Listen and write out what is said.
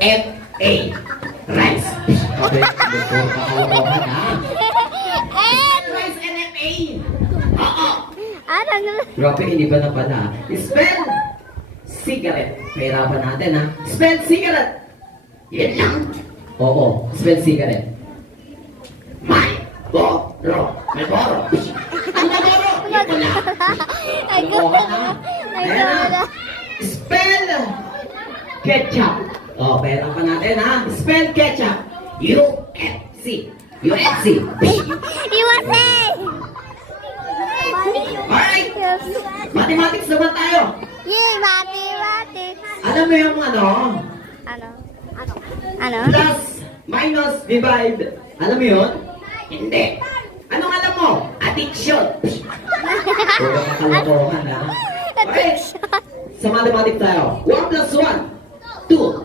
F-A. Rice. Okay, puro kakalokohan ha. Rice and F-A. Oo. Ano naman? Grabe, hindi ba na pala? Spell cigarette. Pahirapan natin ha. Spell cigarette. Yan lang. Oo, spell cigarette. May boro. May boro. Ang boro. Yan pala. Ay, Kalokohan ha. Ay, Ayan wala. na. Spell ketchup. Oh, pahirapan natin ha. Spell ketchup. U-F-C. U-F-C. USA! Alright. Mathematics naman tayo. Yay, mathematics! Alam mo yung ano? Ano? Ano? Plus, minus, divide. Alam mo yun? Hindi. Anong alam mo? Addiction. Puro kakalokohan ha. Okay. Sa mathematics tayo. 1 plus 1. 2.